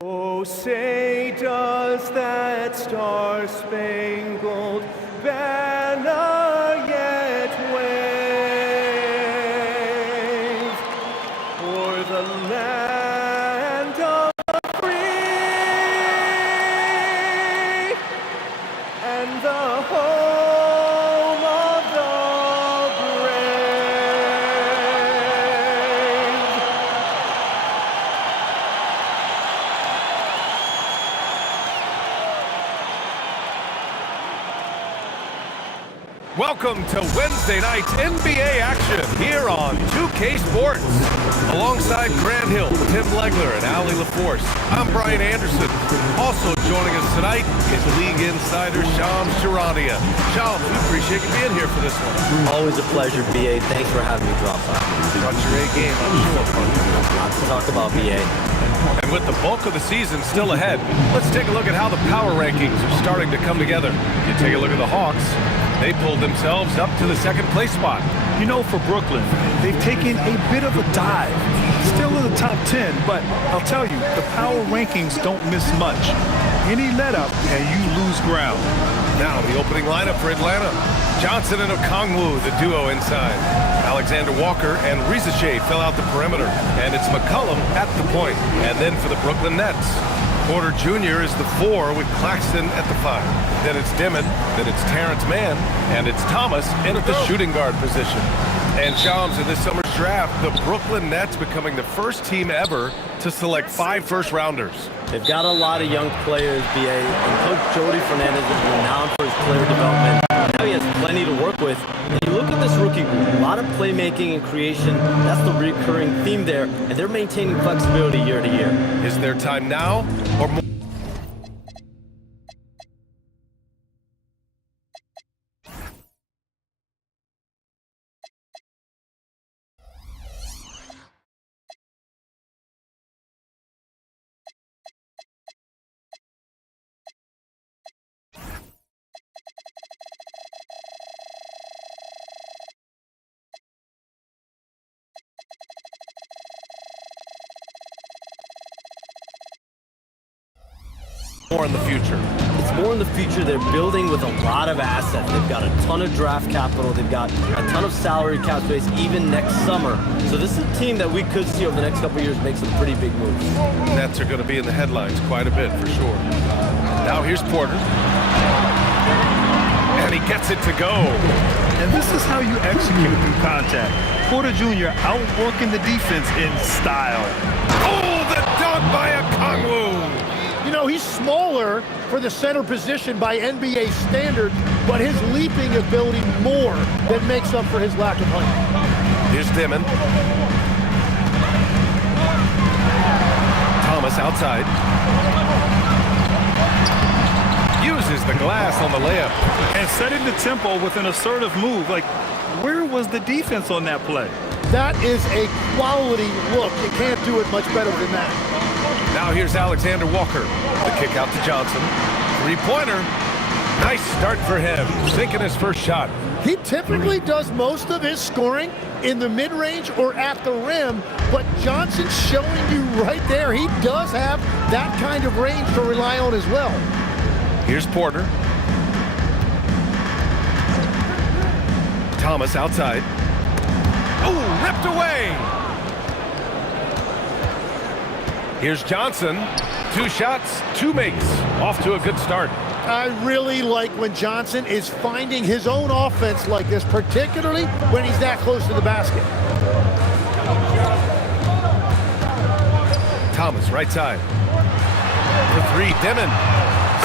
Oh, say does that star-spangled banner yet wave o'er the land of the free and the home of the Welcome to Wednesday night's NBA action here on 2K Sports. Alongside Grant Hill, Tim Legler, and Ali LaForce, I'm Brian Anderson. Also joining us tonight is League Insider Shams Charania. Shams, we appreciate you being here for this one. Always a pleasure, BA. Thanks for having me drop by. Got your A game, I'm sure. Lots to talk about, BA. And with the bulk of the season still ahead, let's take a look at how the power rankings are starting to come together. You take a look at the Hawks. They pulled themselves up to the second place spot. You know, for Brooklyn, they've taken a bit of a dive. Still in the top 10, but I'll tell you, the power rankings don't miss much. Any let up and you lose ground. Now the opening lineup for Atlanta. Johnson and Okongwu, the duo inside. Alexander Walker and Risache fill out the perimeter. And it's McCollum at the point. And then for the Brooklyn Nets, Porter Jr. is the 4 with Claxton at the 5. Then it's Dimon, then it's Terrence Mann, and it's Thomas in at the shooting guard position. And Shams, in this summer's draft, the Brooklyn Nets becoming the first team ever to select 5 first-rounders. They've got a lot of young players, BA, and Coach Jody Fernandez is renowned for his player development. Now he has plenty to work with. And you look at this rookie group, a lot of playmaking and creation. That's the recurring theme there, and they're maintaining flexibility year to year. Is their time now or more? More in the future. It's more in the future. They're building with a lot of assets. They've got a ton of draft capital. They've got a ton of salary cap space even next summer. So this is a team that we could see over the next couple of years make some pretty big moves. Nets are going to be in the headlines quite a bit for sure. Now here's Porter. And he gets it to go. And this is how you execute through contact. Porter Jr. outworking the defense in style. Oh, the dunk by Okongwu. You know, he's smaller for the center position by NBA standards, but his leaping ability more than makes up for his lack of height. Here's Dimon. Thomas outside. Uses the glass on the layup. And setting the tempo with an assertive move. Like, where was the defense on that play? That is a quality look. You can't do it much better than that. Now here's Alexander Walker. The kick out to Johnson. Three-pointer. Nice start for him. Sinking his first shot. He typically does most of his scoring in the mid-range or at the rim, but Johnson's showing you right there he does have that kind of range to rely on as well. Here's Porter. Thomas outside. Oh, ripped away. Here's Johnson. 2 shots, 2 makes. Off to a good start. I really like when Johnson is finding his own offense like this, particularly when he's that close to the basket. Thomas, right side. For 3, Dimon.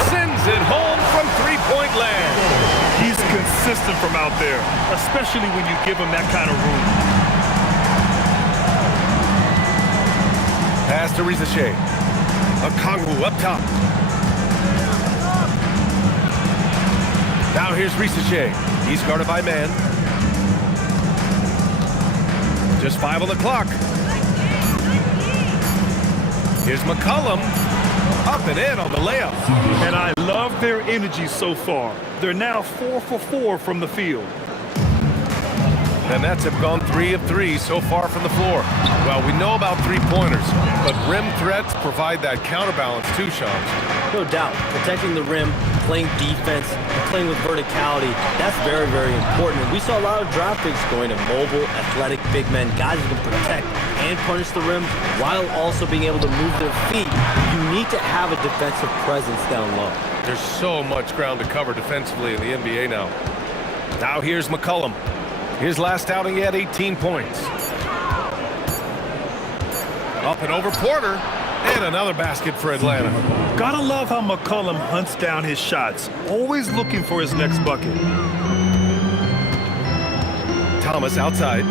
Sends it home from three-point land. He's consistent from out there, especially when you give him that kind of room. Pass to Risache. Okongwu up top. Now here's Risache. He's guarded by Mann. Just 5 on the clock. Here's McCollum. Up and in on the layup. And I love their energy so far. They're now 4 for 4 from the field. The Nets have gone 3 of 3 so far from the floor. Well, we know about three-pointers, but rim threats provide that counterbalance too, Sean. No doubt. Protecting the rim, playing defense, and playing with verticality, that's very, very important. And we saw a lot of draft picks going to mobile, athletic big men, guys who can protect and punish the rim while also being able to move their feet. You need to have a defensive presence down low. There's so much ground to cover defensively in the NBA now. Now here's McCollum. His last outing, he had 18 points. Up and over Porter. And another basket for Atlanta. Gotta love how McCollum hunts down his shots, always looking for his next bucket. Thomas outside.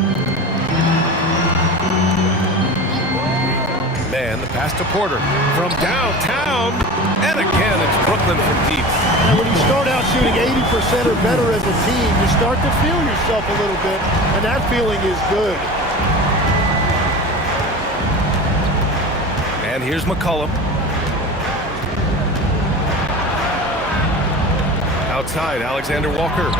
Man, the pass to Porter from downtown. And again, it's Brooklyn from deep. And when you start out shooting 80% or better as a team, you start to feel yourself a little bit, and that feeling is good. And here's McCollum. Outside, Alexander Walker.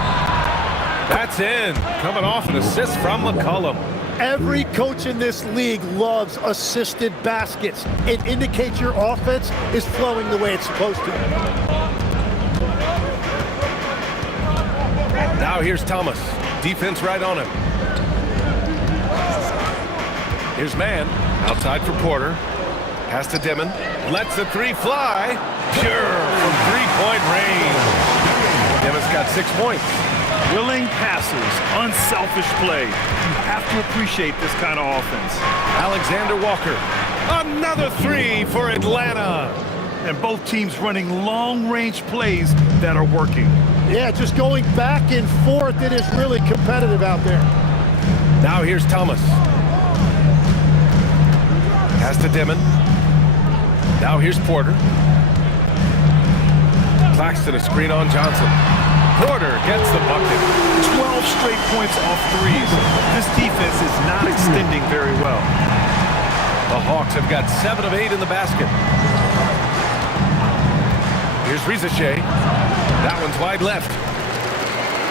That's in. Coming off an assist from McCollum. Every coach in this league loves assisted baskets. It indicates your offense is flowing the way it's supposed to. Now here's Thomas. Defense right on him. Here's Mann. Outside for Porter. Pass to Dimon. Lets the three fly. Pure from three-point range. Dimon's got 6 points. Willing passes, unselfish play. You have to appreciate this kind of offense. Alexander Walker. Another three for Atlanta. And both teams running long-range plays that are working. Yeah, just going back and forth. It is really competitive out there. Now here's Thomas. Pass to Dimon. Now here's Porter. Claxton, a screen on Johnson. Porter gets the bucket. 12 straight points off threes. This defense is not extending very well. The Hawks have got 7 of 8 in the basket. Here's Rizachet. That one's wide left.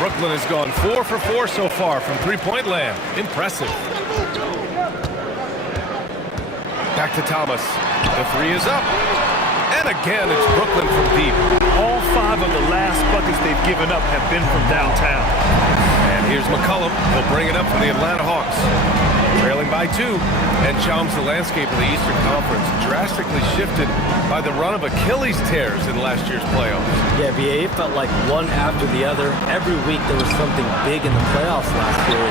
Brooklyn has gone 4 for 4 so far from three-point land. Impressive. Back to Thomas. The three is up. And again, it's Brooklyn from deep. All 5 of the last buckets they've given up have been from downtown. And here's McCollum. He'll bring it up for the Atlanta Hawks. Trailing by 2. And Chums, the landscape of the Eastern Conference drastically shifted by the run of Achilles tears in last year's playoffs. Yeah, BA, it felt like one after the other. Every week there was something big in the playoffs last year.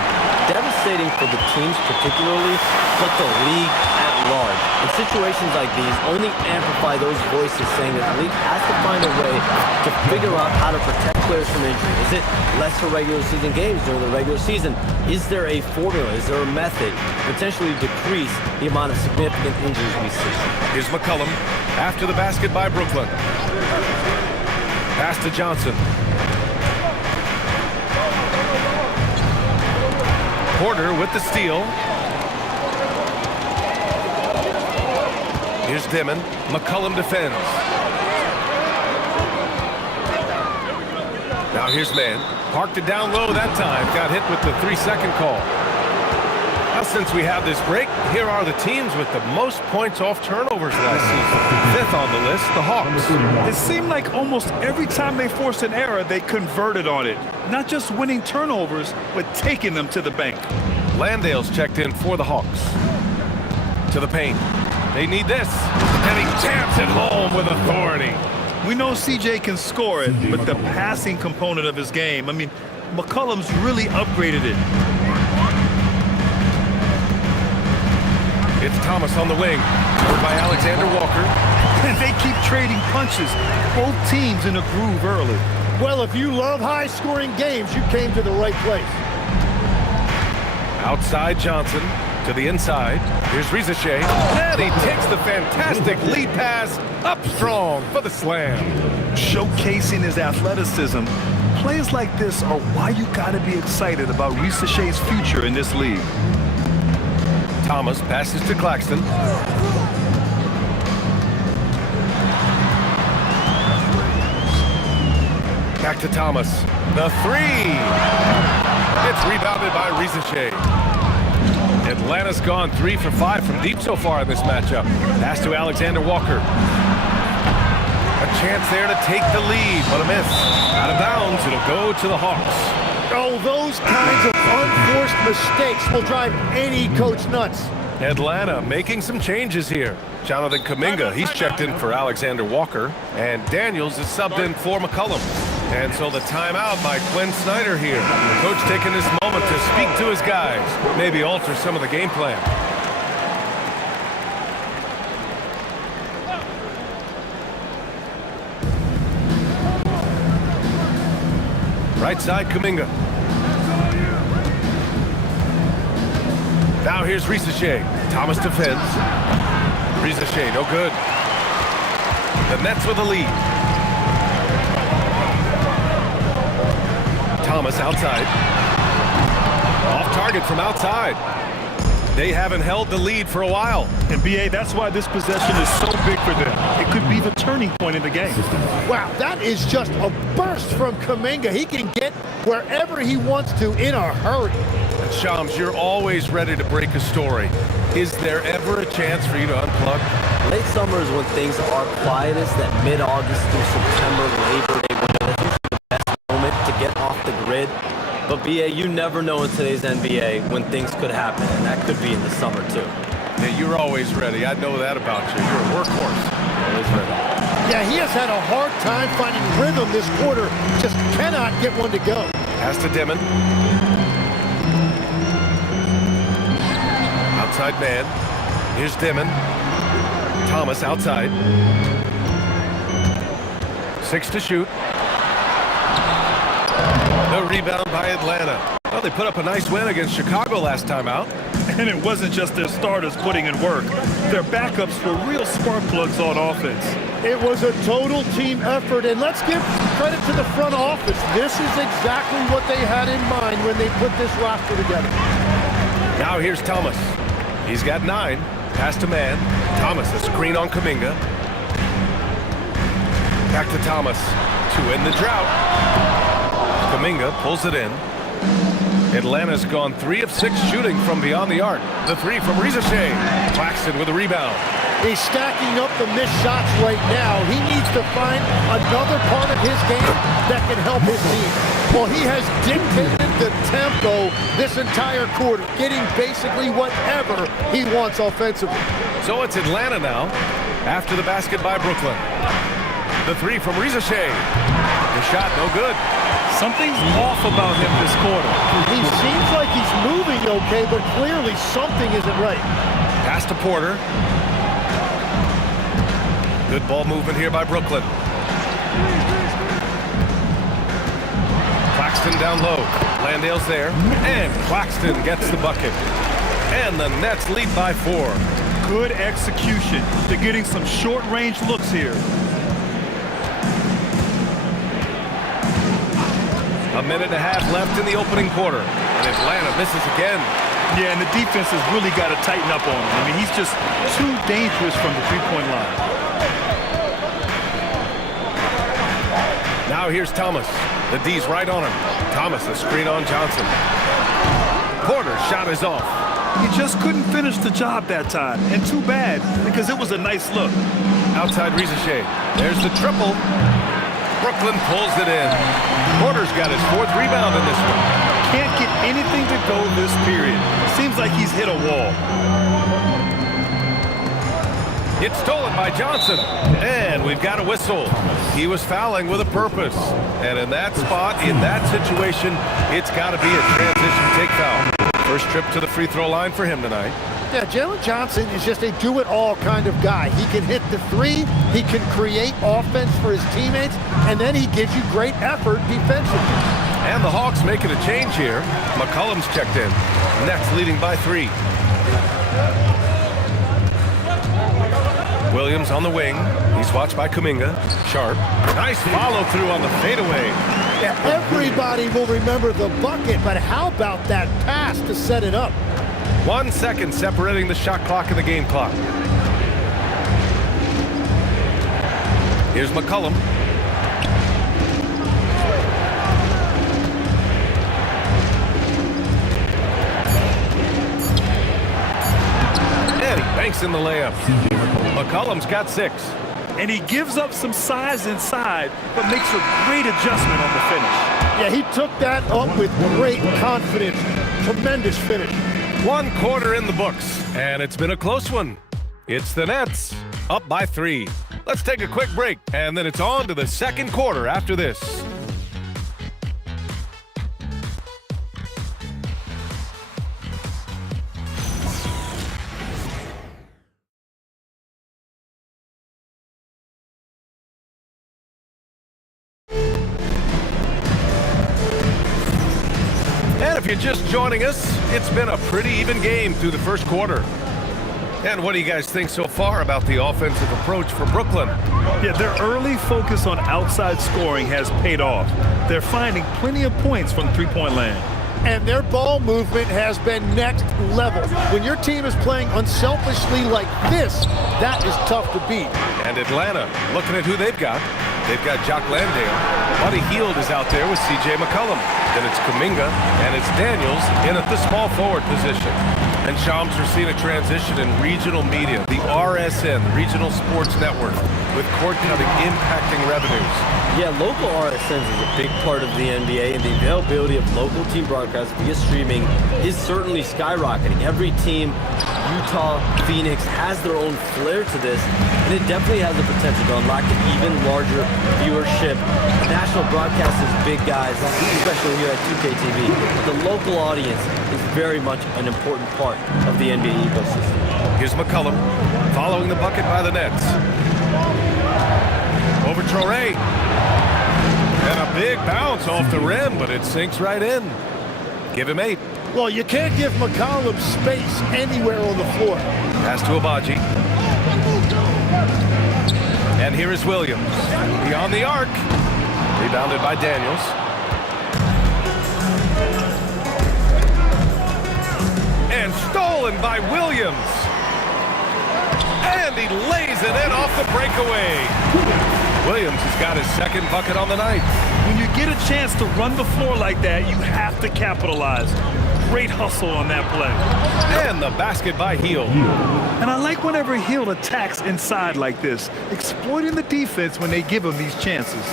Devastating for the teams particularly, but the league at large. In situations like these, only amplify those voices saying that the league has to find a way to figure out how to protect players from injury. Is it lesser regular season games during the regular season? Is there a formula? Is there a method to potentially decrease the amount of significant injuries we see? Here's McCollum after the basket by Brooklyn. Pass to Johnson. Porter with the steal. Here's Dimon. McCollum defends. Now here's Mann. Parked it down low that time. Got hit with the 3-second call. Now since we have this break, here are the teams with the most points off turnovers last season. 5th on the list, the Hawks. It seemed like almost every time they forced an error, they converted on it. Not just winning turnovers, but taking them to the bank. Landale's checked in for the Hawks. To the paint. They need this. And he jams it home with authority. We know CJ can score it, but the passing component of his game, I mean, McCollum's really upgraded it. It's Thomas on the wing. Covered by Alexander Walker. And they keep trading punches. Both teams in a groove early. Well, if you love high-scoring games, you came to the right place. Outside Johnson to the inside. Here's Rizachet. And he takes the fantastic lead pass up strong for the slam. Showcasing his athleticism. Plays like this are why you got to be excited about Rizachet's future in this league. Thomas passes to Claxton. Back to Thomas. The three. It's rebounded by Rizachet. Atlanta's gone 3 for 5 from deep so far in this matchup. Pass to Alexander Walker. A chance there to take the lead, but a miss. Out of bounds, it'll go to the Hawks. Oh, those kinds of unforced mistakes will drive any coach nuts. Atlanta making some changes here. Jonathan Kuminga, he's checked in for Alexander Walker, and Daniels is subbed in for McCollum. And so the timeout by Quinn Snyder here. The coach taking this moment to speak to his guys, maybe alter some of the game plan. Right side, Kuminga. Now here's Rizachet. Thomas defends. Rizachet, no good. The Nets with the lead. Thomas outside. Off target from outside. They haven't held the lead for a while. And BA, that's why this possession is so big for them. It could be the turning point in the game. Wow, that is just a burst from Kuminga. He can get wherever he wants to in a hurry. Shams, you're always ready to break a story. Is there ever a chance for you to unplug? Late summer is when things are quietest, that mid-August through September, Labor Day window. That's usually the best moment to get off the grid. But BA, you never know in today's NBA when things could happen, and that could be in the summer too. Yeah, you're always ready. I know that about you. You're a workhorse. Always ready. Yeah, he has had a hard time finding rhythm this quarter. Just cannot get one to go. Pass to Dimon. Outside man. Here's Dimon. Thomas outside. 6 to shoot. The rebound by Atlanta. Well, they put up a nice win against Chicago last time out. And it wasn't just their starters putting in work. Their backups were real spark plugs on offense. It was a total team effort, and let's give credit to the front office. This is exactly what they had in mind when they put this roster together. Now here's Thomas. He's got 9. Pass to man. Thomas, a screen on Kuminga. Back to Thomas to end the drought. Kuminga pulls it in. Atlanta's gone 3 of 6 shooting from beyond the arc. The 3 from Rizachet. Claxton with a rebound. He's stacking up the missed shots right now. He needs to find another part of his game that can help his team. Well, he has dictated the tempo this entire quarter, getting basically whatever he wants offensively. So it's Atlanta now, after the basket by Brooklyn. The 3 from Rizachet. The shot, no good. Something's off about him this quarter. He seems like he's moving okay, but clearly something isn't right. Pass to Porter. Good ball movement here by Brooklyn. Claxton down low. Landale's there. And Claxton gets the bucket. And the Nets lead by 4. Good execution. They're getting some short-range looks here. A minute and a half left in the opening quarter. And Atlanta misses again. Yeah, and the defense has really got to tighten up on him. I mean, he's just too dangerous from the three-point line. Now here's Thomas. The D's right on him. Thomas, a screen on Johnson. Porter's shot is off. He just couldn't finish the job that time. And too bad, because it was a nice look. Outside Rizachet. There's the triple. Brooklyn pulls it in. Porter's got his 4th rebound in this one. Can't get anything to go this period. Seems like he's hit a wall. It's stolen by Johnson. And we've got a whistle. He was fouling with a purpose. And in that spot, in that situation, it's got to be a transition take foul. First trip to the free throw line for him tonight. Yeah, Jalen Johnson is just a do-it-all kind of guy. He can hit the 3, he can create offense for his teammates, and then he gives you great effort defensively. And the Hawks making a change here. McCollum's checked in. Nets leading by 3. Williams on the wing. He's watched by Kuminga. Sharp. Nice follow-through on the fadeaway. Yeah, everybody will remember the bucket, but how about that pass to set it up? 1 second separating the shot clock and the game clock. Here's McCollum. banks in the layup. McCollum's got 6. And he gives up some size inside, but makes a great adjustment on the finish. Yeah, he took that up with great confidence. Tremendous finish. 1 quarter in the books, and it's been a close one. It's the Nets, up by 3. Let's take a quick break, and then it's on to the second quarter after this. And if you're just joining us, it's been a pretty even game through the first quarter. And what do you guys think so far about the offensive approach for Brooklyn? Yeah, their early focus on outside scoring has paid off. They're finding plenty of points from three-point land. And their ball movement has been next level. When your team is playing unselfishly like this, that is tough to beat. And Atlanta, looking at who they've got Jock Landale. Buddy Hield is out there with C.J. McCollum. Then it's Kuminga, and it's Daniels in at the small forward position. And Shams, we're seeing a transition in regional media, the RSN, the Regional Sports Network, with cord cutting impacting revenues. Yeah, local RSNs is a big part of the NBA, and the availability of local team broadcasts via streaming is certainly skyrocketing. Every team, Utah, Phoenix, has their own flair to this, and it definitely has the potential to unlock an even larger viewership. National broadcast is big, guys, especially here at 2K TV. But the local audience is very much an important part of the NBA ecosystem. Here's McCollum, following the bucket by the Nets. Over Traoré. And a big bounce off the rim, but it sinks right in. Give him 8. Well, you can't give McCollum space anywhere on the floor. Pass to Abaji. And here is Williams. Beyond the arc. Rebounded by Daniels. And stolen by Williams. And he lays it in off the breakaway. Williams has got his second bucket on the night. When you get a chance to run the floor like that, you have to capitalize. Great hustle on that play. And the basket by Hield. And I like whenever Hield attacks inside like this, exploiting the defense when they give him these chances.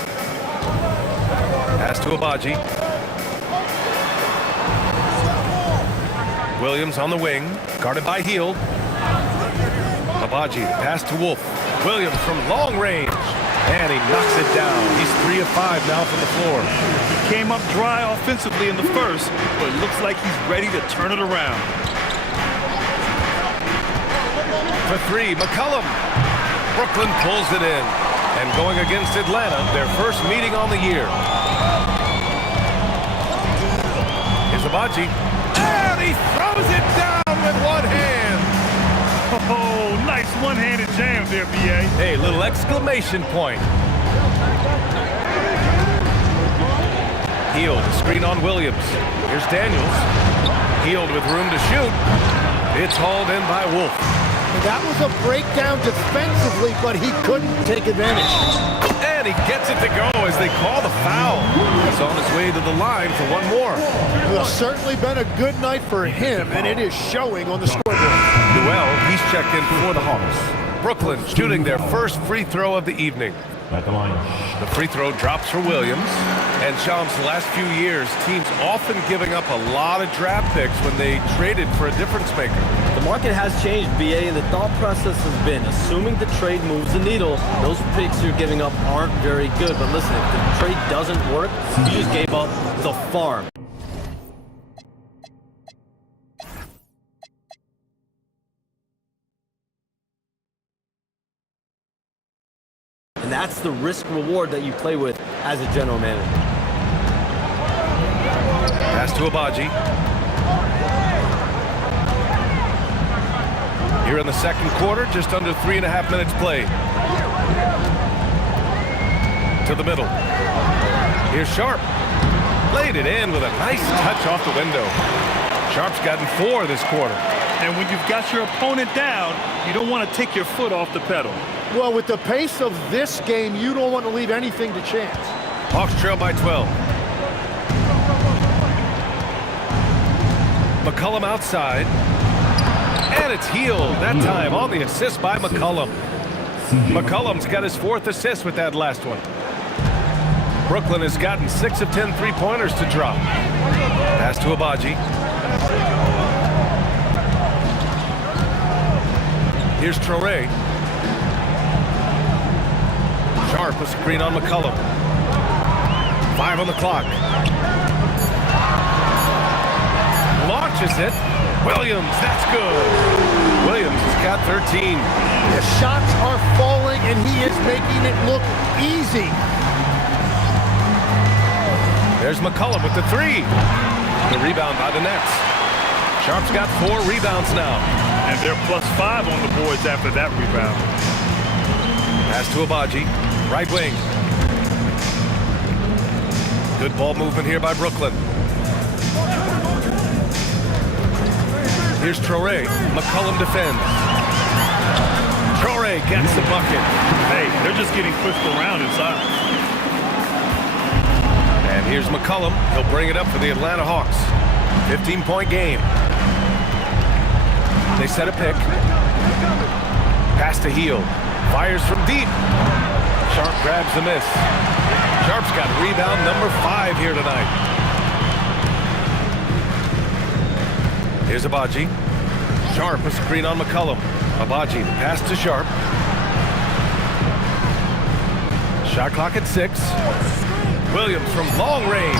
Pass to Abaji. Williams on the wing, guarded by Hield. Abaji, pass to Wolf. Williams from long range. And he knocks it down. He's 3 of 5 now from the floor. He came up dry offensively in the first, but it looks like he's ready to turn it around. For 3, McCollum. Brooklyn pulls it in. And going against Atlanta, their first meeting on the year. Here's Abaji. And he throws it down with one hand. Oh, nice one-handed jam there, B.A. Hey, little exclamation point. Hield, screen on Williams. Here's Daniels. Hield with room to shoot. It's hauled in by Wolf. That was a breakdown defensively, but he couldn't take advantage. And he gets it to go as they call the foul. He's on his way to the line for one more. It's certainly been a good night for him, and it is showing on the scoreboard. Noel, he's checked in for the Hawks. Brooklyn shooting their first free throw of the evening. At the line. The free throw drops for Williams. And Shams, the last few years, teams often giving up a lot of draft picks when they traded for a difference maker. The market has changed, BA, and the thought process has been, assuming the trade moves the needle, those picks you're giving up aren't very good. But listen, if the trade doesn't work, you just gave up the farm. And that's the risk reward that you play with as a general manager. Pass to Abaji. Here in the second quarter, just under 3.5 minutes played. To the middle. Here's Sharp. Laid it in with a nice touch off the window. Sharp's gotten 4 this quarter. And when you've got your opponent down, you don't want to take your foot off the pedal. Well, with the pace of this game, you don't want to leave anything to chance. Hawks trail by 12. McCollum outside. And it's Heald, that time on the assist by McCollum. McCollum's got his 4th assist with that last one. Brooklyn has gotten 6 of 10 3-pointers to drop. Pass to Abaji. Here's Traore. Sharp, a screen on McCollum. 5 on the clock. Launches it. Williams, that's good. Williams has got 13. The shots are falling, and he is making it look easy. There's McCollum with the 3. The rebound by the Nets. Sharp's got 4 rebounds now. And they're +5 on the boards after that rebound. Pass to Abaji. Right wing. Good ball movement here by Brooklyn. Here's Traore. McCollum defends. Traore gets the bucket. Hey, they're just getting pushed around inside. And here's McCollum. He'll bring it up for the Atlanta Hawks. 15-point game. They set a pick. Pass to Heald. Fires from deep. Sharp grabs the miss. Sharp's got rebound number 5 here tonight. Here's Abaji. Sharp, a screen on McCollum. Abaji, pass to Sharp. Shot clock at 6. Williams from long range.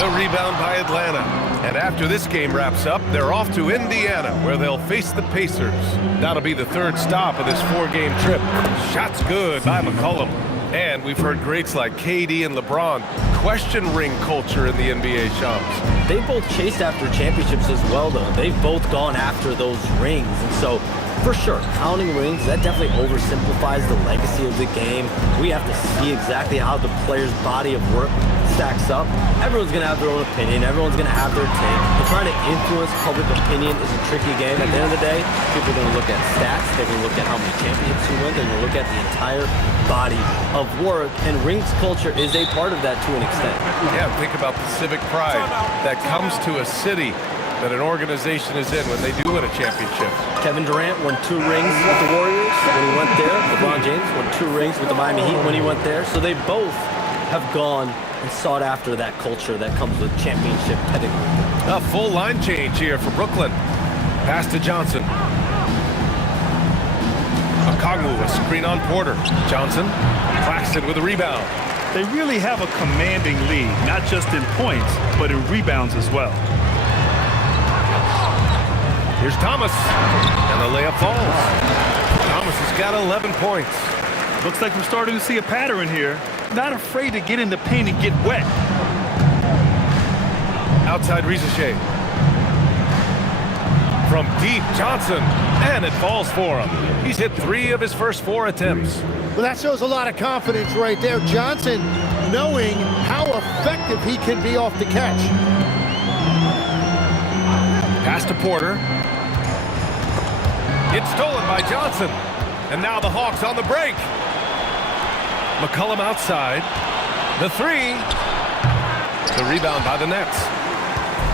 The rebound by Atlanta. And after this game wraps up, they're off to Indiana, where they'll face the Pacers. That'll be the 3rd stop of this 4-game trip. Shots good by McCollum. And we've heard greats like KD and LeBron question ring culture in the NBA shops. They both chased after championships as well, though. They've both gone after those rings. And so, for sure, counting rings, that definitely oversimplifies the legacy of the game. We have to see exactly how the player's body of work stacks up. Everyone's going to have their own opinion. Everyone's going to have their take. And trying to influence public opinion is a tricky game. At the end of the day, people are going to look at stats. They're going to look at how many championships you win. They're going to look at the entire body of work. And rings culture is a part of that to an extent. Yeah, think about the civic pride that comes to a city that an organization is in when they do win a championship. Kevin Durant won 2 rings with the Warriors when he went there. LeBron James won 2 rings with the Miami Heat when he went there. So they both have gone and sought after that culture that comes with championship pedigree. A full line change here for Brooklyn. Pass to Johnson. Okongwu, a screen on Porter. Johnson, Claxton with a rebound. They really have a commanding lead, not just in points, but in rebounds as well. Here's Thomas, and the layup falls. Thomas has got 11 points. Looks like we're starting to see a pattern here. Not afraid to get in the paint and get wet. Outside Rizachet. From deep, Johnson, and it falls for him. He's hit 3 of his first 4 attempts. Well, that shows a lot of confidence right there. Johnson knowing how effective he can be off the catch. Pass to Porter. It's stolen by Johnson. And now the Hawks on the break. McCollum outside. The 3. The rebound by the Nets.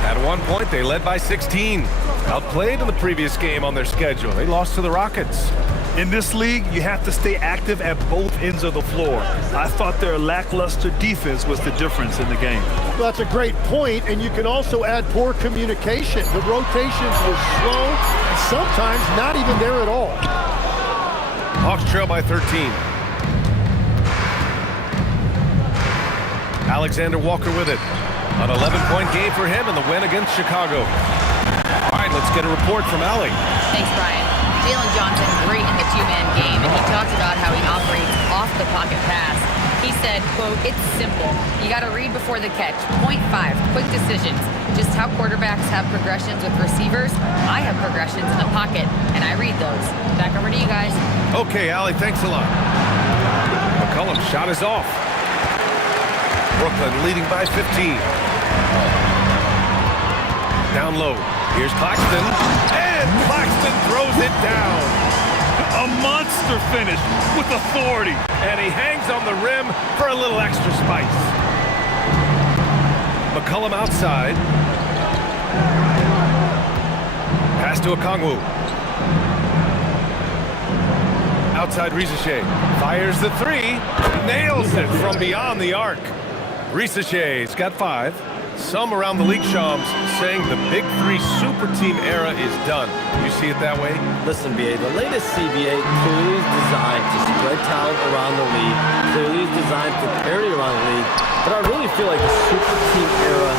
At one point, they led by 16. Outplayed in the previous game on their schedule. They lost to the Rockets. In this league, you have to stay active at both ends of the floor. I thought their lackluster defense was the difference in the game. Well, that's a great point, and you can also add poor communication. The rotations were slow, and sometimes not even there at all. Hawks trail by 13. Alexander Walker with it. An 11-point game for him in the win against Chicago. All right, let's get a report from Allie. Thanks, Brian. Jalen Johnson, great in the 2-man game, and he talked about how he operates off the pocket pass. He said, quote, "It's simple. You got to read before the catch. Point 5, quick decisions. Just how quarterbacks have progressions with receivers, I have progressions in the pocket, and I read those." Back over to you guys. Okay, Allie, thanks a lot. McCollum's shot is off. Brooklyn leading by 15. Down low. Here's Claxton. And Claxton throws it down. A monster finish with authority. And he hangs on the rim for a little extra spice. McCollum outside. Pass to Okongwu. Outside Rizachet. Fires the three. Nails it from beyond the arc. Rizachet's got 5. Some around the league, Shams, saying the Big Three super team era is done. You see it that way? Listen, BA, the latest CBA clearly is designed to spread talent around the league, clearly is designed for parity around the league, but I really feel like the super team era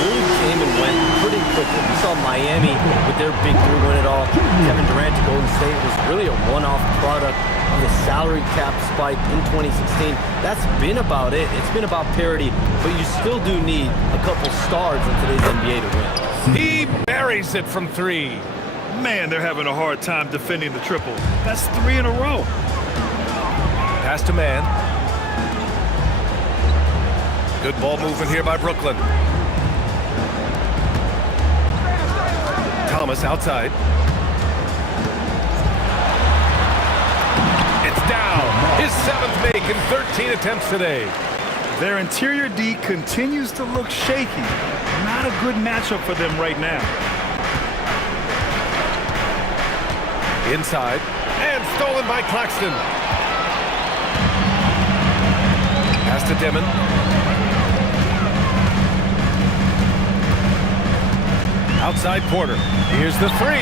really came and went pretty quickly. We saw Miami with their Big Three win it all. Kevin Durant to Golden State was really a one-off product of the salary cap spike in 2016. That's been about it. It's been about parity, but you still do need a couple stars in today's NBA to win. He buries it from 3. Man, they're having a hard time defending the triple. That's 3 in a row. Pass to Man. Good ball movement here by Brooklyn. Thomas outside. It's down. His 7th make in 13 attempts today. Their interior D continues to look shaky. Not a good matchup for them right now. Inside. And stolen by Claxton. Pass to Demon. Outside Porter. Here's the 3.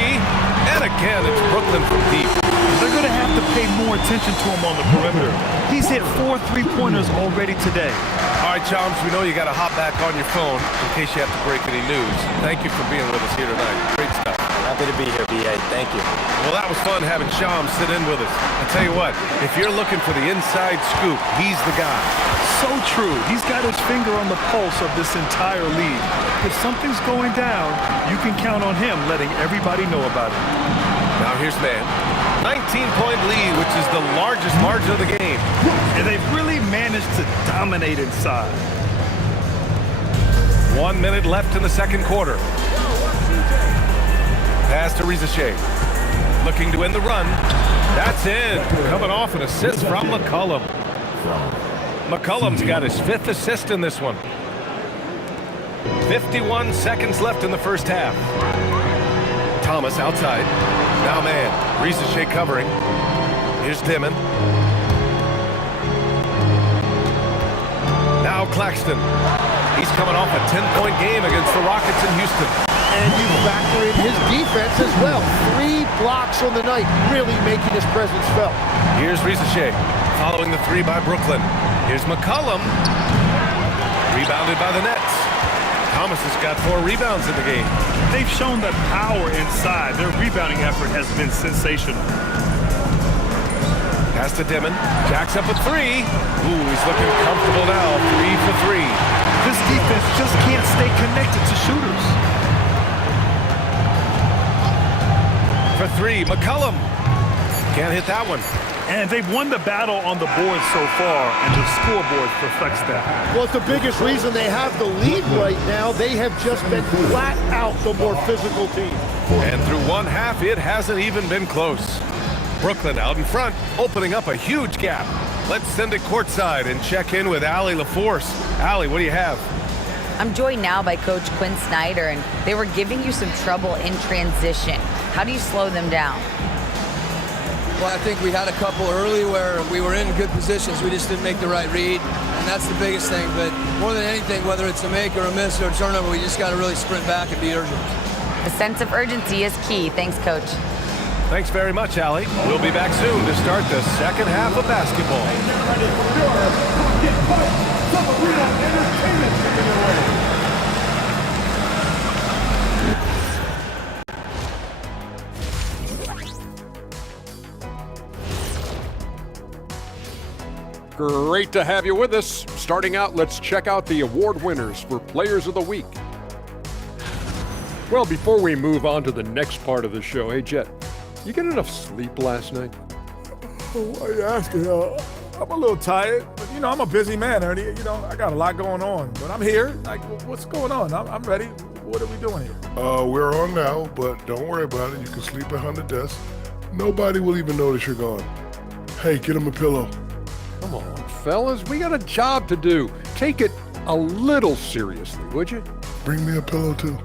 And again, it's Brooklyn from deep. They're going to have to pay more attention to him on the perimeter. He's hit 4 3-pointers already today. All right, Chums, we know you got to hop back on your phone in case you have to break any news. Thank you for being with us here tonight. Great stuff. Happy to be here, BA. Thank you. Well, that was fun having Shams sit in with us. I tell you what, if you're looking for the inside scoop, he's the guy. So true. He's got his finger on the pulse of this entire league. If something's going down, you can count on him letting everybody know about it. Now here's Man. 19-point lead, which is the largest margin of the game. And they've really managed to dominate inside. 1 minute left in the second quarter. Pass to Rizachet. Looking to end the run. That's in. Coming off an assist from McCollum. McCollum's got his 5th assist in this one. 51 seconds left in the first half. Thomas outside. Now Man. Rizachet covering. Here's Dimon. Now Claxton. He's coming off a 10-point game against the Rockets in Houston. And you factor in his defense as well. 3 blocks on the night, really making his presence felt. Here's Rizachet, following the 3 by Brooklyn. Here's McCollum, rebounded by the Nets. Thomas has got 4 rebounds in the game. They've shown that power inside. Their rebounding effort has been sensational. Pass to Dimon, jacks up a 3. Ooh, he's looking comfortable now, 3 for 3. This defense just can't stay connected to shooters. For 3, McCollum. Can't hit that one. And they've won the battle on the board so far, and the scoreboard reflects that. Well, it's the biggest reason they have the lead right now. They have just been flat out the more physical team. And through one half, it hasn't even been close. Brooklyn out in front, opening up a huge gap. Let's send it courtside and check in with Allie LaForce. Allie, what do you have? I'm joined now by Coach Quinn Snyder, and they were giving you some trouble in transition. How do you slow them down? Well, I think we had a couple early where we were in good positions. We just didn't make the right read, and that's the biggest thing. But more than anything, whether it's a make or a miss or a turnover, we just got to really sprint back and be urgent. The sense of urgency is key. Thanks, Coach. Thanks very much, Allie. We'll be back soon to start the second half of basketball. Great to have you with us. Starting out, let's check out the award winners for Players of the Week. Well, before we move on to the next part of the show, hey, Jet, you get enough sleep last night? Why are you asking? I'm a little tired, but I'm a busy man, Ernie. I got a lot going on, but I'm here. Like, what's going on? I'm ready. What are we doing here? We're on now, but don't worry about it. You can sleep behind the desk. Nobody will even notice you're gone. Hey, get him a pillow. Come on, fellas, we got a job to do. Take it a little seriously, would you? Bring me a pillow, too.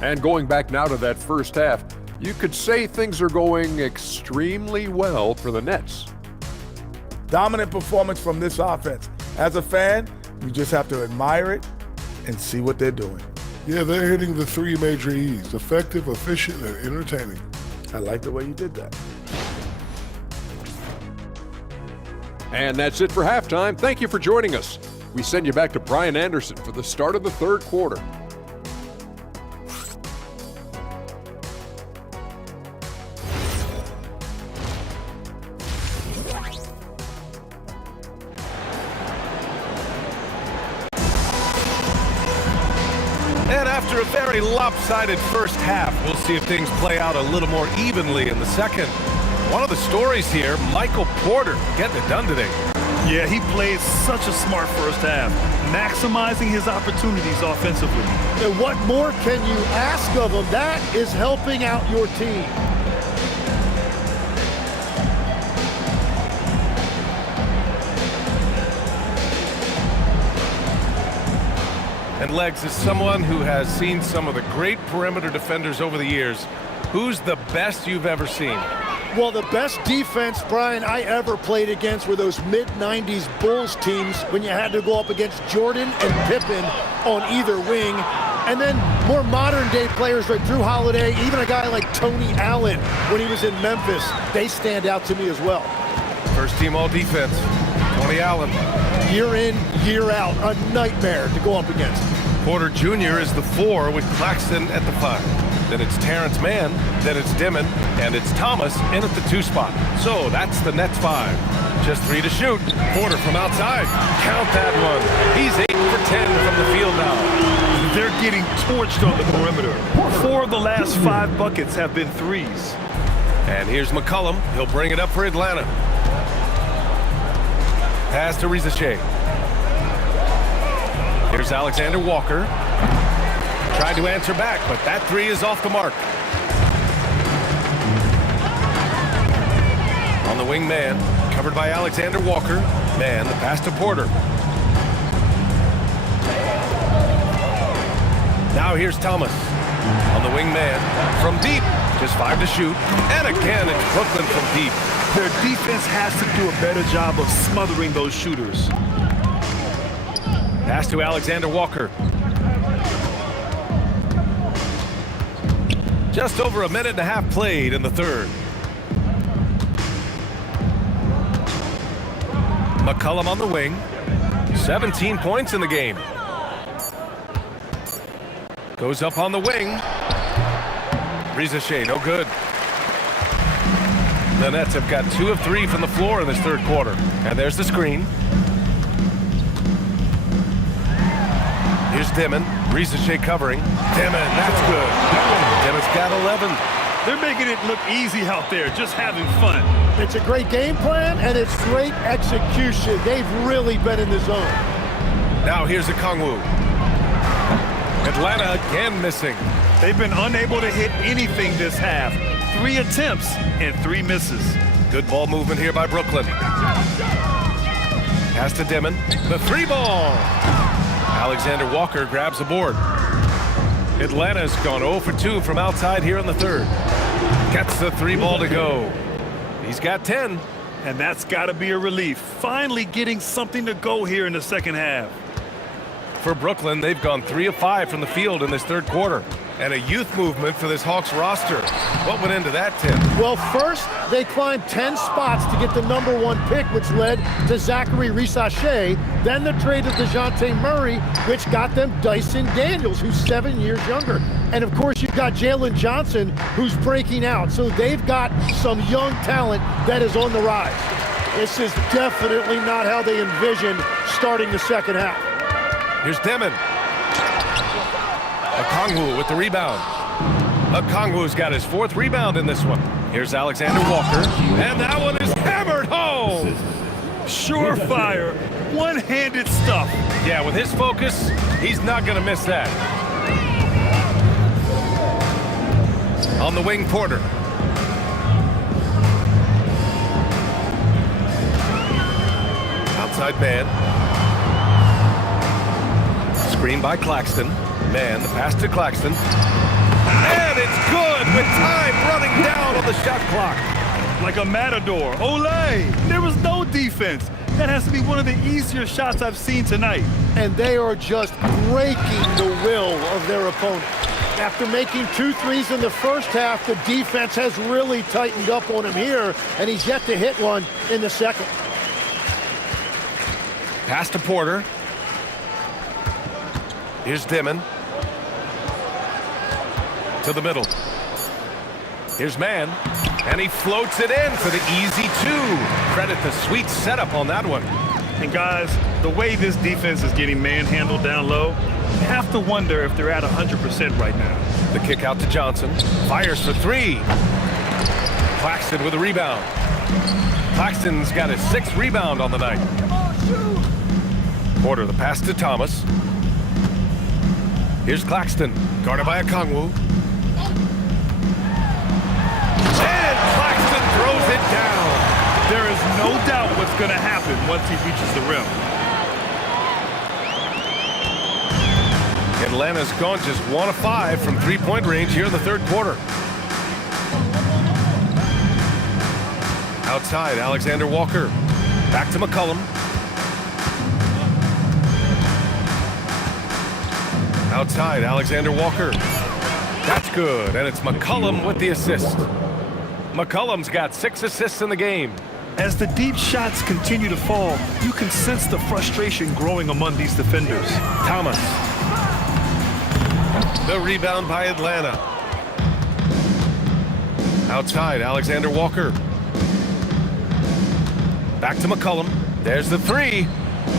And going back now to that first half, you could say things are going extremely well for the Nets. Dominant performance from this offense. As a fan, you just have to admire it and see what they're doing. Yeah, they're hitting the 3 major E's: effective, efficient, and entertaining. I like the way you did that. And that's it for halftime. Thank you for joining us. We send you back to Brian Anderson for the start of the third quarter. And after a very lopsided first half, we'll see if things play out a little more evenly in the second. One of the stories here, Michael Porter getting it done today. Yeah, he played such a smart first half, maximizing his opportunities offensively. And what more can you ask of him? That is helping out your team. And Legs, as someone who has seen some of the great perimeter defenders over the years, who's the best you've ever seen? Well, the best defense, Brian, I ever played against were those mid-90s Bulls teams when you had to go up against Jordan and Pippen on either wing. And then more modern-day players like Drew Holiday, even a guy like Tony Allen when he was in Memphis, they stand out to me as well. First team all defense, Tony Allen. Year in, year out, a nightmare to go up against. Porter Jr. is the 4 with Claxton at the 5. Then it's Terrence Mann, then it's Dimon, and it's Thomas in at the 2 spot. So that's the Nets 5. Just 3 to shoot. Porter from outside. Count that one. He's 8 for 10 from the field now. They're getting torched on the perimeter. 4 of the last 5 buckets have been threes. And here's McCollum. He'll bring it up for Atlanta. Pass to Rizachet. Here's Alexander Walker. Tried to answer back, but that 3 is off the mark. On the wing man, covered by Alexander Walker. Man, the pass to Porter. Now here's Thomas. On the wing man, from deep. Just 5 to shoot. And again, it's Brooklyn from deep. Their defense has to do a better job of smothering those shooters. Pass to Alexander Walker. Just over a minute and a half played in the third. McCollum on the wing. 17 points in the game. Goes up on the wing. Rizachet, no good. The Nets have got 2 of 3 from the floor in this third quarter. And there's the screen. Here's Dimon. Rizachet covering. Dimon, that's good. Dimon's got 11. They're making it look easy out there, just having fun. It's a great game plan, and it's great execution. They've really been in the zone. Now here's Okongwu. Atlanta again missing. They've been unable to hit anything this half. 3 attempts and 3 misses. Good ball movement here by Brooklyn. Pass to Dimon. The 3 ball. Alexander Walker grabs the board. Atlanta's gone 0 for 2 from outside here in the third. Gets the 3 ball to go. He's got 10. And that's got to be a relief. Finally getting something to go here in the second half. For Brooklyn, they've gone 3 of 5 from the field in this third quarter. And a youth movement for this Hawks roster. What went into that, Tim? Well, first, they climbed 10 spots to get the #1 pick, which led to Zachary Rizachet. Then the trade of DeJounte Murray, which got them Dyson Daniels, who's 7 years younger. And, of course, you've got Jalen Johnson, who's breaking out. So they've got some young talent that is on the rise. This is definitely not how they envisioned starting the second half. Here's Dimon. Okongwu with the rebound. Okongwu's got his 4th rebound in this one. Here's Alexander Walker, and that one is hammered home. Surefire, one-handed stuff. Yeah, with his focus, he's not going to miss that. On the wing, Porter. Outside man. Screen by Claxton. Man, the pass to Claxton. And it's good with time running down on the shot clock. Like a matador. Olay! There was no defense. That has to be one of the easier shots I've seen tonight. And they are just breaking the will of their opponent. After making 2 threes in the first half, the defense has really tightened up on him here, and he's yet to hit one in the second. Pass to Porter. Here's Dimon. To the middle. Here's Mann. And he floats it in for the easy 2. Credit the sweet setup on that one. And guys, the way this defense is getting manhandled down low, you have to wonder if they're at 100% right now. The kick out to Johnson. Fires for 3. Claxton with a rebound. Claxton's got his 6th rebound on the night. Porter, the pass to Thomas. Here's Claxton, guarded by Okongwu. And Claxton throws it down. There is no doubt what's going to happen once he reaches the rim. Atlanta's gone just 1 of 5 from 3-point range here in the third quarter. Outside, Alexander Walker. Back to McCollum. Outside, Alexander Walker. That's good, and it's McCollum with the assist. McCollum's got 6 assists in the game. As the deep shots continue to fall, you can sense the frustration growing among these defenders. Thomas. The rebound by Atlanta. Outside, Alexander Walker. Back to McCollum. There's the 3.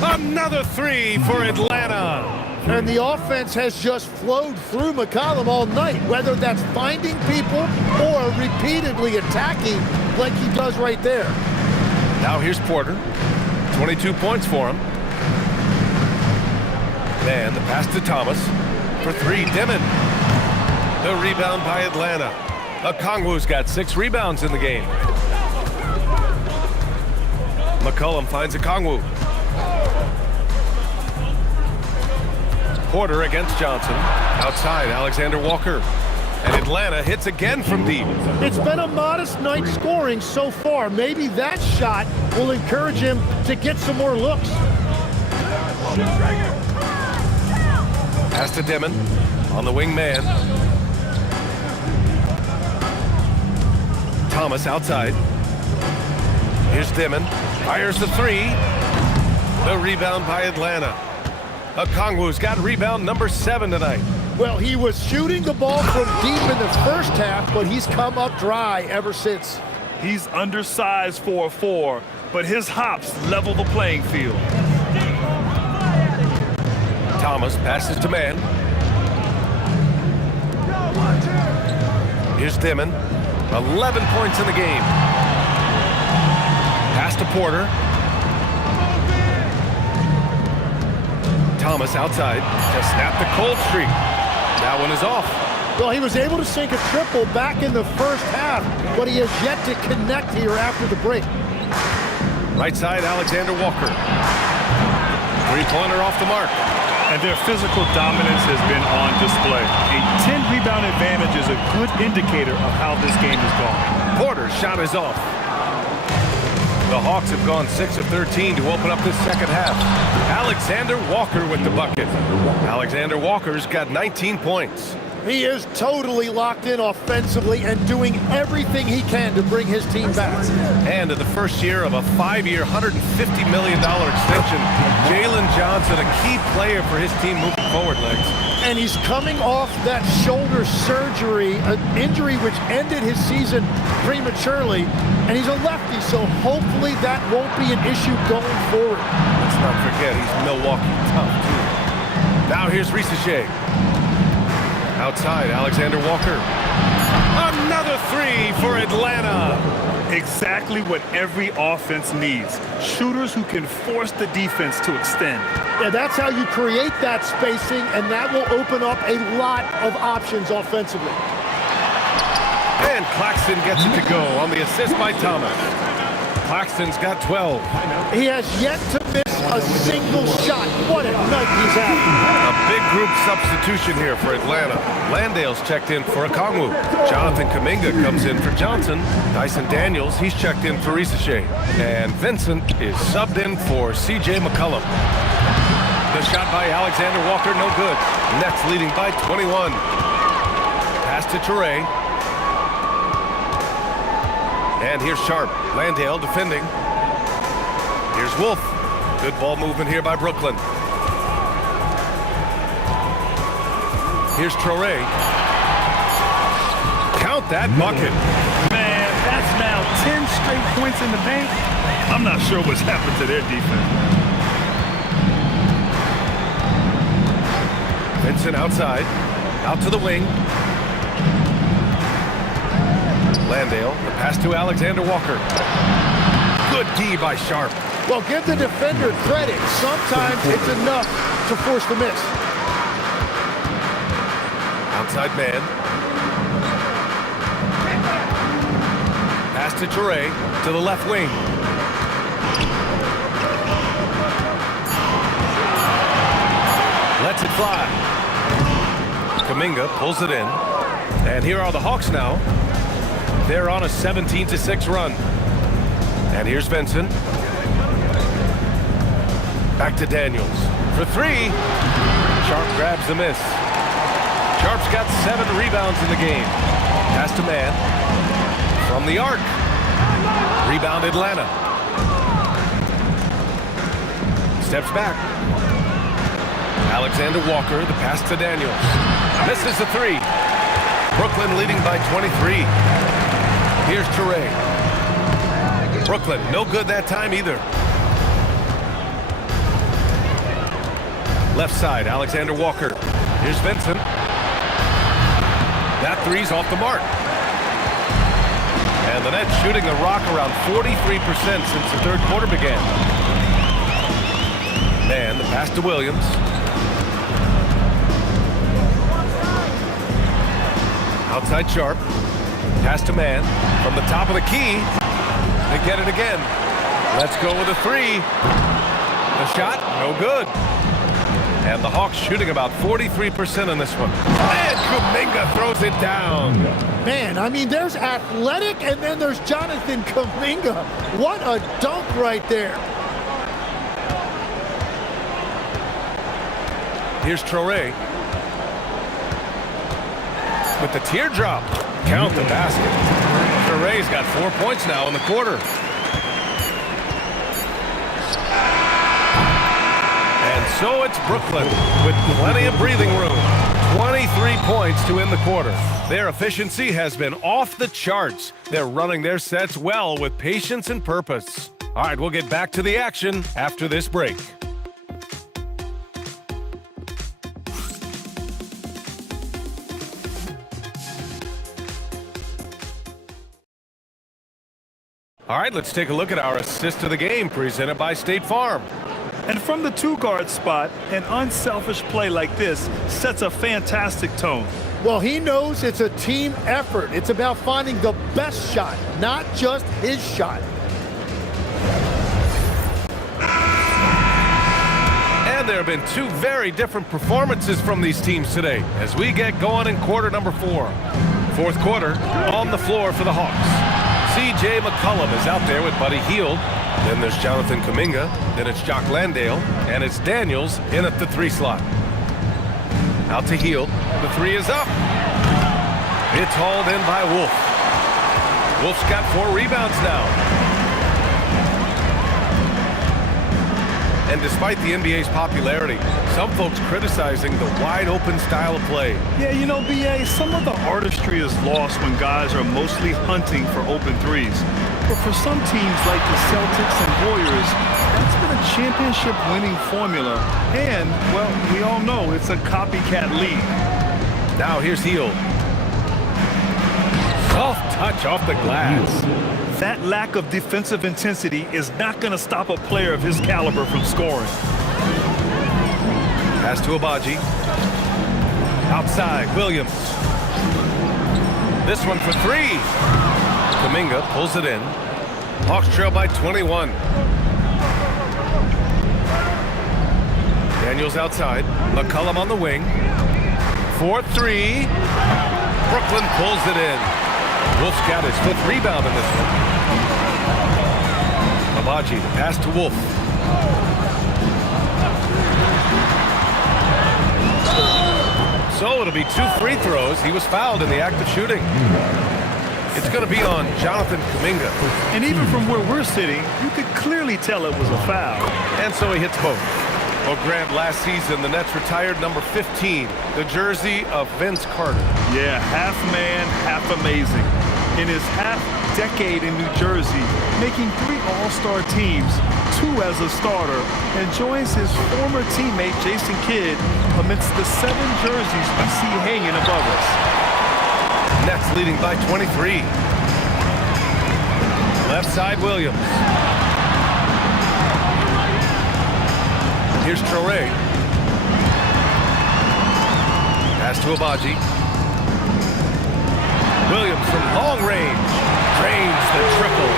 Another 3 for Atlanta. And the offense has just flowed through McCollum all night, whether that's finding people or repeatedly attacking like he does right there. Now here's Porter. 22 points for him. Then the pass to Thomas. For 3, Dimon. The rebound by Atlanta. Okongwu's got 6 rebounds in the game. McCollum finds Okongwu. Porter against Johnson. Outside, Alexander Walker. And Atlanta hits again from deep. It's been a modest night scoring so far. Maybe that shot will encourage him to get some more looks. Pass to Dimon on the wing man. Thomas outside. Here's Dimon. Fires the 3. The rebound by Atlanta. Okongwu's got rebound number 7 tonight. Well, he was shooting the ball from deep in the first half, but he's come up dry ever since. He's undersized for a 4, but his hops level the playing field. Thomas passes to Mann. Here's Dimon. 11 points in the game. Pass to Porter. Thomas outside to snap the cold streak. That one is off. Well, he was able to sink a triple back in the first half, but he has yet to connect here after the break. Right side, Alexander Walker. 3-pointer off the mark. And their physical dominance has been on display. A 10-rebound advantage is a good indicator of how this game has gone. Porter's shot is off. The Hawks have gone 6 of 13 to open up this second half. Alexander Walker with the bucket. Alexander Walker's got 19 points. He is totally locked in offensively and doing everything he can to bring his team back. And in the first year of a 5-year, $150 million extension, Jalen Johnson, a key player for his team moving forward, Legs. And he's coming off that shoulder surgery, an injury which ended his season prematurely. And he's a lefty, so hopefully that won't be an issue going forward. Let's not forget he's Milwaukee tough, too. Now here's Risacher. Outside, Alexander Walker. Another 3 for Atlanta. Exactly what every offense needs. Shooters who can force the defense to extend. Yeah, that's how you create that spacing, and that will open up a lot of options offensively. And Claxton gets it to go on the assist by Thomas. Claxton's got 12. He has yet to miss a single shot. What a night he's having. A big group substitution here for Atlanta. Landale's checked in for Okongwu. Jonathan Kuminga comes in for Johnson. Dyson Daniels, he's checked in for Risache. And Vincent is subbed in for C.J. McCollum. The shot by Alexander Walker, no good. Nets leading by 21. Pass to Toure. And here's Sharp. Landale defending. Here's Wolf. Good ball movement here by Brooklyn. Here's Toure. Count that bucket. Man, that's now 10 straight points in the paint. I'm not sure what's happened to their defense. Vincent outside. Out to the wing. Landale, the pass to Alexander Walker. Good D by Sharp. Well, give the defender credit. Sometimes it's enough to force the miss. Outside man. Pass to Toure to the left wing. Lets it fly. Kuminga pulls it in. And here are the Hawks now. They're on a 17-6 run. And here's Vincent. Back to Daniels for three. Sharp grabs the miss. Sharp's got 7 rebounds in the game. Pass to man. From the arc. Rebound Atlanta. Steps back. Alexander Walker, the pass to Daniels. Misses the three. Brooklyn leading by 23. Here's Toure. Brooklyn, no good that time either. Left side, Alexander Walker. Here's Vincent. That three's off the mark. And the Nets shooting the rock around 43% since the third quarter began. Man, the pass to Williams. Outside Sharp. Pass to man. From the top of the key. They get it again. Let's go with a three. The shot, no good. And the Hawks shooting about 43% in this one. And Kuminga throws it down. Man, I mean, there's athletic, and then there's Jonathan Kuminga. What a dunk right there. Here's Toure. With the teardrop. Count the basket. Toure's got 4 points now in the quarter. And so it's Brooklyn with plenty of breathing room. 23 points to end the quarter. Their efficiency has been off the charts. They're running their sets well with patience and purpose. All right, we'll get back to the action after this break. All right, let's take a look at our assist of the game presented by State Farm. And from the two-guard spot, an unselfish play like this sets a fantastic tone. Well, he knows it's a team effort. It's about finding the best shot, not just his shot. And there have been 2 very different performances from these teams today as we get going in quarter number 4. Fourth quarter, on the floor for the Hawks. C.J. McCollum is out there with Buddy Hield. Then there's Jonathan Kuminga. Then it's Jock Landale. And it's Daniels in at the 3 slot. Out to Hield. The 3 is up. It's hauled in by Wolf. Wolf's got 4 rebounds now. And despite the NBA's popularity, some folks criticizing the wide-open style of play. Yeah, you know, B.A., some of the artistry is lost when guys are mostly hunting for open threes. But for some teams like the Celtics and Warriors, that's been a championship-winning formula. And, well, we all know it's a copycat league. Now here's Hield. Soft touch off the glass. That lack of defensive intensity is not going to stop a player of his caliber from scoring. Pass to Abaji. Outside, Williams. This one for 3. Kuminga pulls it in. Hawks trail by 21. Daniels outside. McCollum on the wing. 4-3. Brooklyn pulls it in. Wolf's got his 5th rebound in this one. Abaji, the pass to Wolf. So it'll be 2 free throws. He was fouled in the act of shooting. It's going to be on Jonathan Kuminga. And even from where we're sitting, you could clearly tell it was a foul. And so he hits both. Well, Grant, last season, the Nets retired number 15, the jersey of Vince Carter. Yeah, half man, half amazing. In his half-decade in New Jersey, making 3 All-Star teams, 2 as a starter, and joins his former teammate Jason Kidd amidst the 7 jerseys we see hanging above us. Nets leading by 23. Left side, Williams. Here's Traore. Pass to Abaji. Williams from long range. Drains the triple.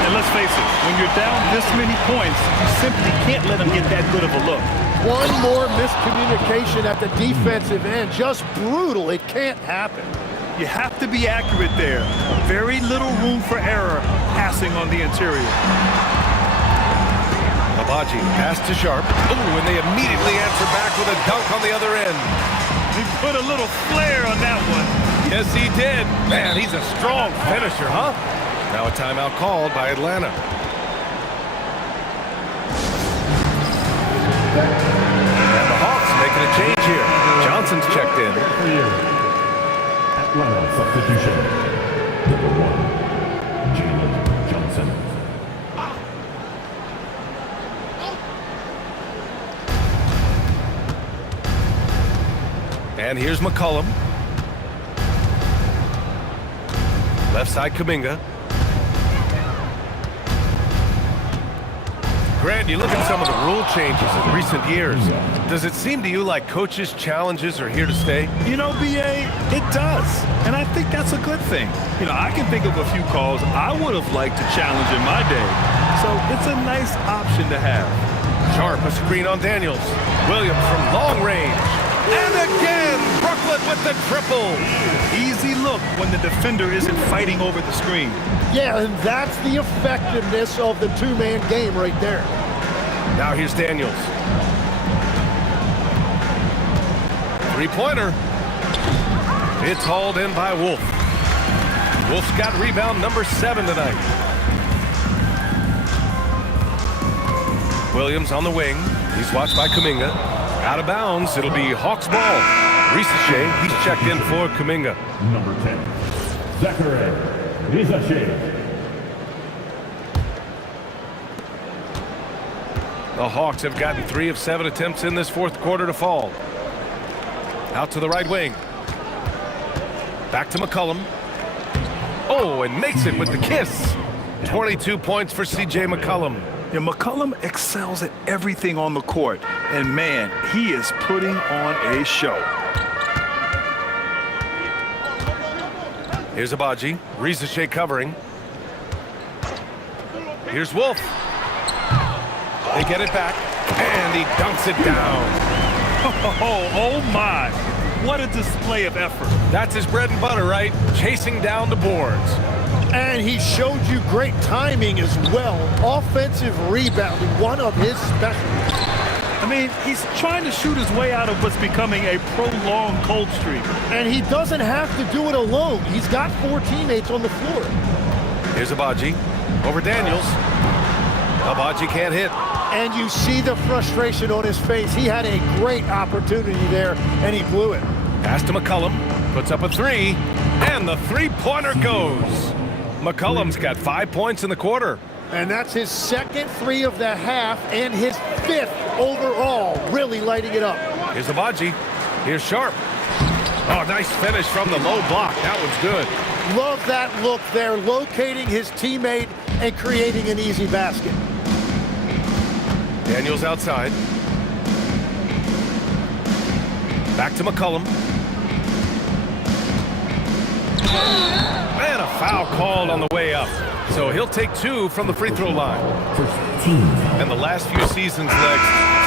And let's face it, when you're down this many points, you simply can't let them get that good of a look. One more miscommunication at the defensive end. Just brutal. It can't happen. You have to be accurate there. Very little room for error passing on the interior. Abaji, pass to Sharp. Ooh, and they immediately answer back with a dunk on the other end. He put a little flair on that one. Yes, he did. Man, he's a strong finisher, huh? Now a timeout called by Atlanta. And the Hawks making a change here. Johnson's checked in. Atlanta substitution. Number 1, Jalen Johnson. And here's McCollum. Left side, Kuminga. Grant, you look at some of the rule changes in recent years. Does it seem to you like coaches' challenges are here to stay? You know, B.A., it does. And I think that's a good thing. You know, I can think of a few calls I would have liked to challenge in my day. So it's a nice option to have. Sharp, a screen on Daniels. Williams from long range. And again, Brooklyn with the triple. Easy look when the defender isn't fighting over the screen. Yeah, and that's the effectiveness of the 2-man game right there. Now here's Daniels. 3-pointer. It's hauled in by Wolf. Wolf's got rebound number 7 tonight. Williams on the wing. He's watched by Kuminga. Out of bounds. It'll be Hawks ball. Risache, he's checked in for Kuminga. Number 10, Zachary Risache. The Hawks have gotten 3 of 7 attempts in this 4th quarter to fall. Out to the right wing. Back to McCollum. Oh, and makes it with the kiss. 22 points for C.J. McCollum. Yeah, McCollum excels at everything on the court. And man, he is putting on a show. Here's Abaji. Risache covering. Here's Wolf. They get it back. And he dunks it down. Oh my. What a display of effort. That's his bread and butter, right? Chasing down the boards. And he showed you great timing as well. Offensive rebounding, one of his specialties. I mean, he's trying to shoot his way out of what's becoming a prolonged cold streak. And he doesn't have to do it alone. He's got 4 teammates on the floor. Here's Abaji. Over Daniels. Abaji can't hit. And you see the frustration on his face. He had a great opportunity there, and he blew it. Pass to McCollum. Puts up a 3. And the 3-pointer goes. McCollum's got 5 points in the quarter. And that's his 2nd 3 of the half and his 5th overall, really lighting it up. Here's Abaji. Here's Sharp. Oh, nice finish from the low block. That one's good. Love that look there, locating his teammate and creating an easy basket. Daniels outside. Back to McCollum. And a foul called on the way up. So he'll take 2 from the free throw line. First team. And the last few seasons, Legs,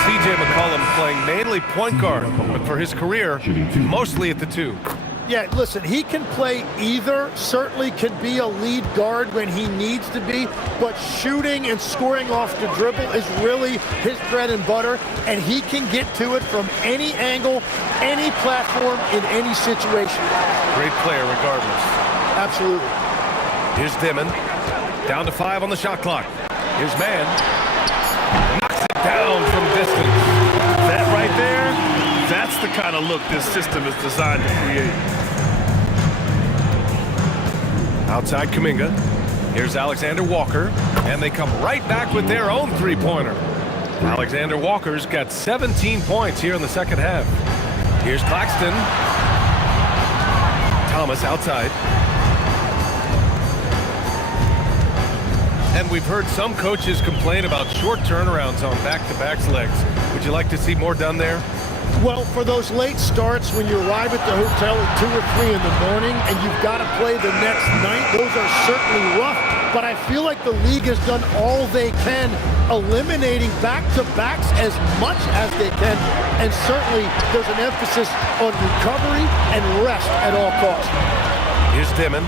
C.J. McCollum playing mainly point guard, but for his career, mostly at the 2. Yeah, listen, he can play either, certainly can be a lead guard when he needs to be, but shooting and scoring off the dribble is really his bread and butter, and he can get to it from any angle, any platform, in any situation. Great player regardless. Absolutely. Here's Dimon, down to 5 on the shot clock. Here's Mann, knocks it down from distance. That right there, that's the kind of look this system is designed to create. Outside Kuminga. Here's Alexander Walker, and they come right back with their own three-pointer. Alexander Walker's got 17 points here in the second half. Here's Claxton. Thomas outside. And we've heard some coaches complain about short turnarounds on back-to-backs Legs. Would you like to see more done there? Well, for those late starts when you arrive at the hotel at 2 or 3 in the morning and you've got to play the next night, those are certainly rough. But I feel like the league has done all they can, eliminating back-to-backs as much as they can. And certainly there's an emphasis on recovery and rest at all costs. Here's Dimon.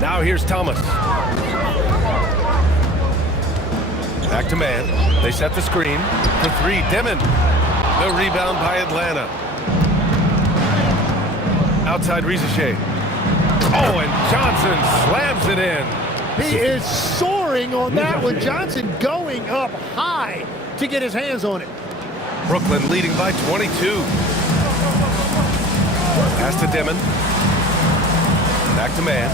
Now here's Thomas. Back to Mann. They set the screen for 3. Dimon. The rebound by Atlanta. Outside Rizachet. Oh, and Johnson slams it in. He is soaring on that one. Johnson going up high to get his hands on it. Brooklyn leading by 22. Pass to Dimon. Back to Mann.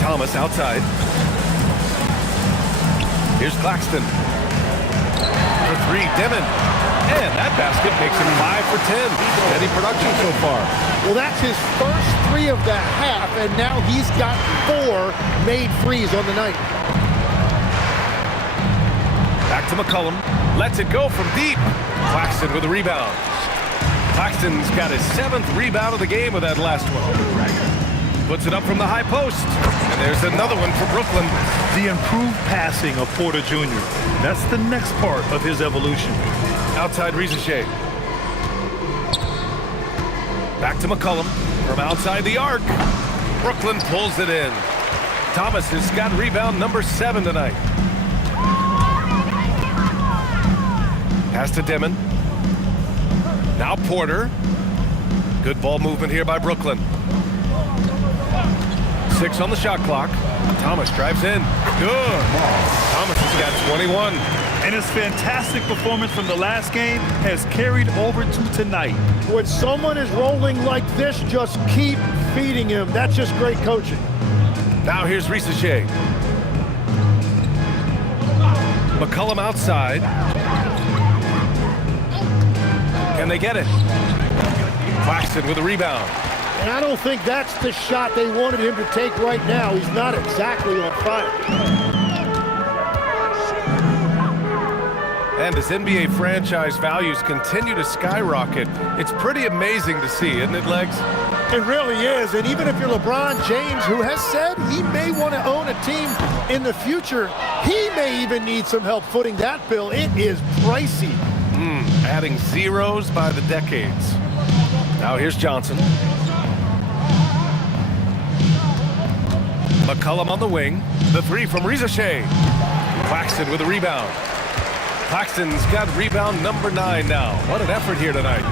Thomas outside. Here's Claxton. For 3, Dimon. And that basket makes him 5 for 10. Steady production so far. Well, that's his first 3 of the half, and now he's got 4 made threes on the night. Back to McCollum. Lets it go from deep. Claxton with a rebound. Claxton's got his 7th rebound of the game with that last one. Puts it up from the high post. And there's another one for Brooklyn. The improved passing of Porter Jr. That's the next part of his evolution. Outside Rizachet. Back to McCollum from outside the arc. Brooklyn pulls it in. Thomas has got rebound number 7 tonight. Pass to Dimon. Now Porter. Good ball movement here by Brooklyn. 6 on the shot clock. Thomas drives in. Good. Thomas has got 21. And his fantastic performance from the last game has carried over to tonight. When someone is rolling like this, just keep feeding him. That's just great coaching. Now here's Rizachet. McCollum outside. Can they get it? Claxton with a rebound. And I don't think that's the shot they wanted him to take right now. He's not exactly on fire. And as NBA franchise values continue to skyrocket, it's pretty amazing to see, isn't it, Legs? It really is. And even if you're LeBron James, who has said he may want to own a team in the future, he may even need some help footing that bill. It is pricey. Adding zeros by the decades. Now here's Johnson. McCollum on the wing. The 3 from Rizachet. Claxton with a rebound. Claxton's got rebound number 9 now. What an effort here tonight.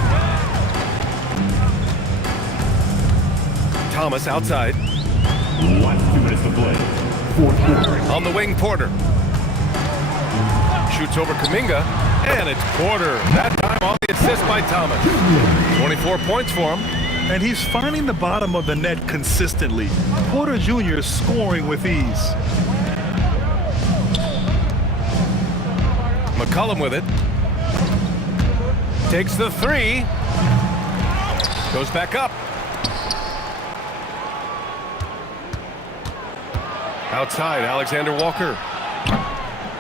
Thomas outside. Last 2 minutes to play. Fourth quarter. On the wing, Porter. Shoots over Kuminga. And it's Porter. That time on the assist by Thomas. 24 points for him. And he's finding the bottom of the net consistently. Porter Jr. is scoring with ease. McCollum with it. Takes the 3. Goes back up. Outside, Alexander Walker.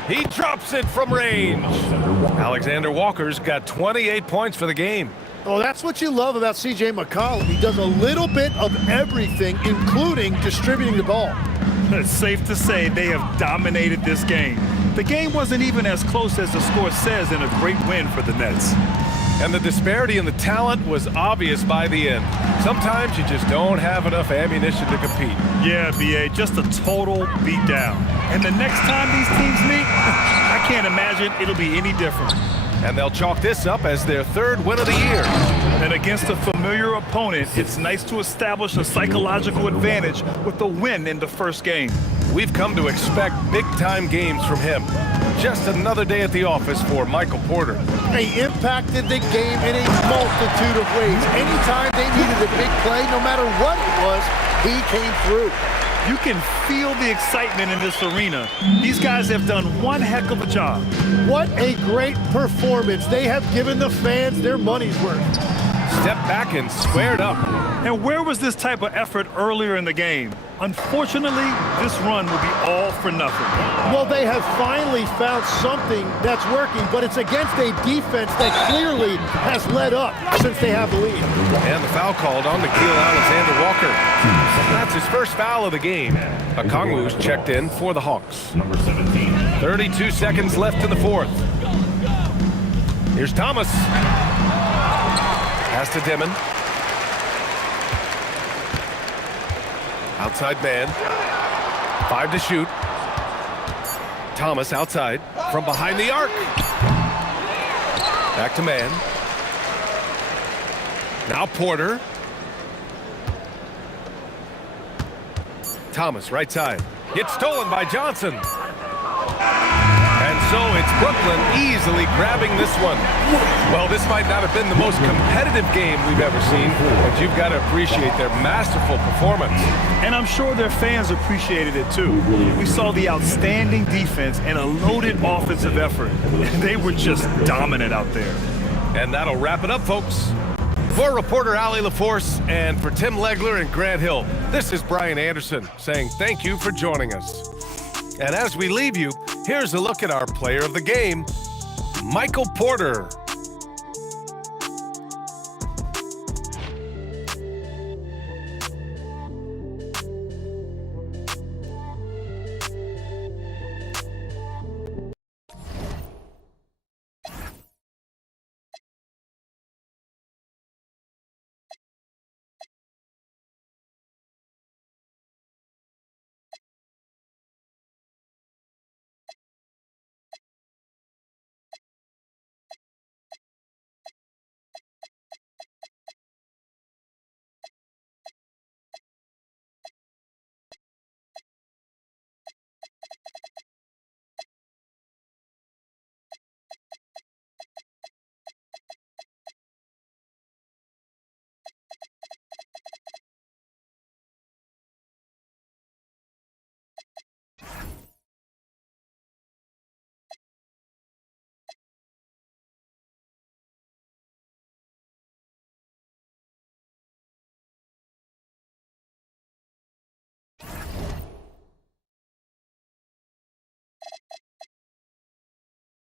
He drops it from range. Alexander Walker's got 28 points for the game. Oh, that's what you love about C.J. McCollum. He does a little bit of everything, including distributing the ball. It's safe to say they have dominated this game. The game wasn't even as close as the score says in a great win for the Nets. And the disparity in the talent was obvious by the end. Sometimes you just don't have enough ammunition to compete. Yeah, B.A., just a total beatdown. And the next time these teams meet, I can't imagine it'll be any different. And they'll chalk this up as their third win of the year. And against a familiar opponent, it's nice to establish a psychological advantage with the win in the first game. We've come to expect big-time games from him. Just another day at the office for Michael Porter. He impacted the game in a multitude of ways. Anytime they needed a big play, no matter what it was, he came through. You can feel the excitement in this arena. These guys have done one heck of a job. What a great performance. They have given the fans their money's worth. Stepped back and squared up. And where was this type of effort earlier in the game? Unfortunately, this run will be all for nothing. Well, they have finally found something that's working, but it's against a defense that clearly has led up since they have the lead. And the foul called on Nikhil Alexander-Walker. That's his first foul of the game. Okongwu's checked in for the Hawks. Number 17. 32 seconds left in the fourth. Here's Thomas. Pass to Dimon. Outside man. 5 to shoot. Thomas outside from behind the arc. Back to man. Now Porter. Thomas right side. Gets stolen by Johnson. And so it's Brooklyn easily grabbing this one. Well, this might not have been the most competitive game we've ever seen, but you've got to appreciate their masterful performance. And I'm sure their fans appreciated it too. We saw the outstanding defense and a loaded offensive effort. And they were just dominant out there. And that'll wrap it up, folks. For reporter Allie LaForce and for Tim Legler and Grant Hill, this is Brian Anderson saying thank you for joining us. And as we leave you, here's a look at our player of the game, Michael Porter.